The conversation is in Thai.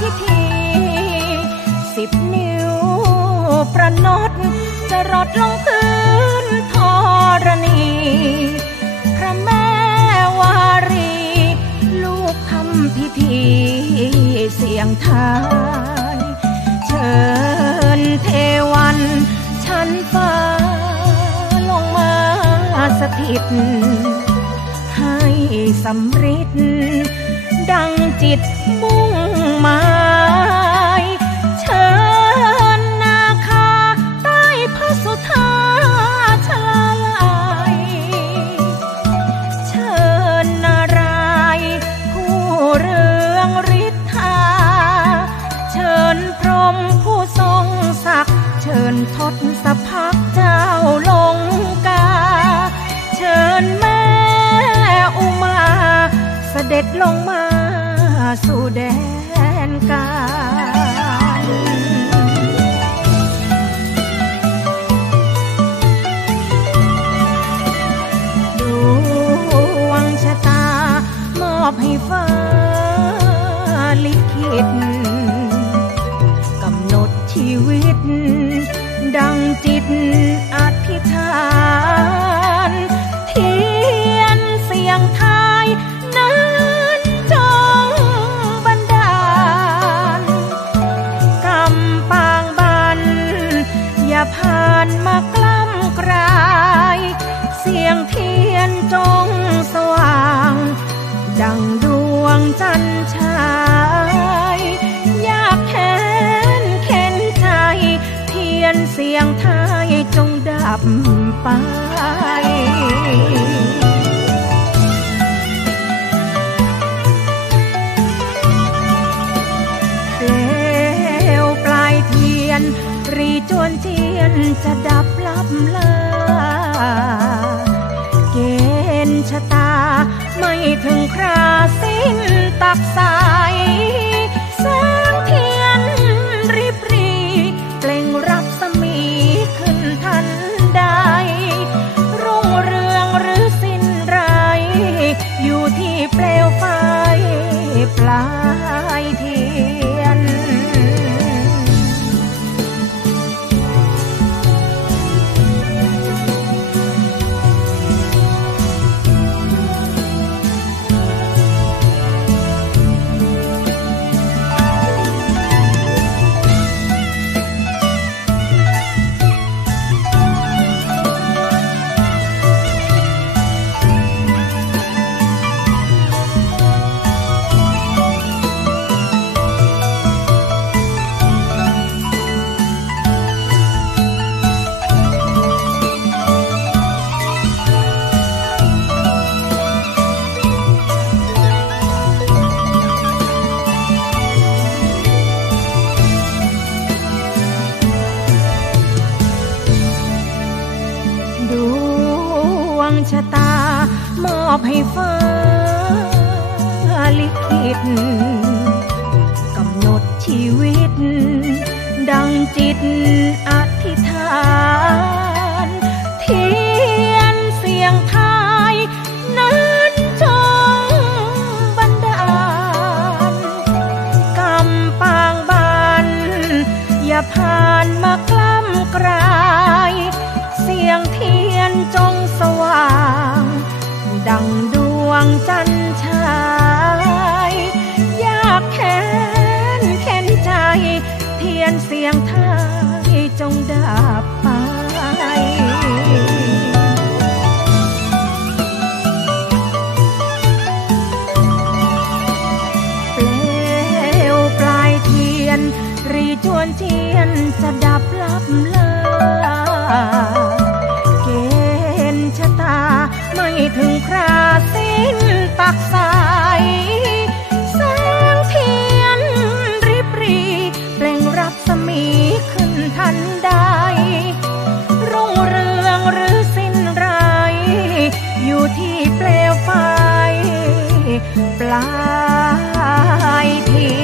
พิธี สิบนิ้วประนดจะรดลงพื้นธรณี พระแม่วารี ลูกทำพิธีเสียงทาย เชิญเทวันชั้นฟ้าลงมาสถิต ให้สำริดดังจิตมุ่ เชิญทศพักเจ้าลงกา เชิญแม่อุมาเสด็จลงมาสู่แดนกาลดวงชะตา มอบให้ฟ้าลิขิต จิตอธิษฐานเทียนเสียงทายนั้นจงบันดาลกำปางบัน อย่าผ่านมากล้ำกลาย เสียงเทียนจงสว่าง ดังดวงจันทร์ เสียงทายจงดับไปเปลวปลายเทียน รีจวนเทียนจะดับลับลา เกณฑ์ชะตา ไม่ถึงคราสิ้นตักสาย ชะตามอบให้ฟ้าลิขิต ลา เกณฑ์ชะตาไม่ถึงคราสิ้นปักสายแสงเทียนริบรีเปล่งรับสมีขึ้นทันใด รุ่งเรืองหรือสิ้นไร อยู่ที่เปลวไฟปลายที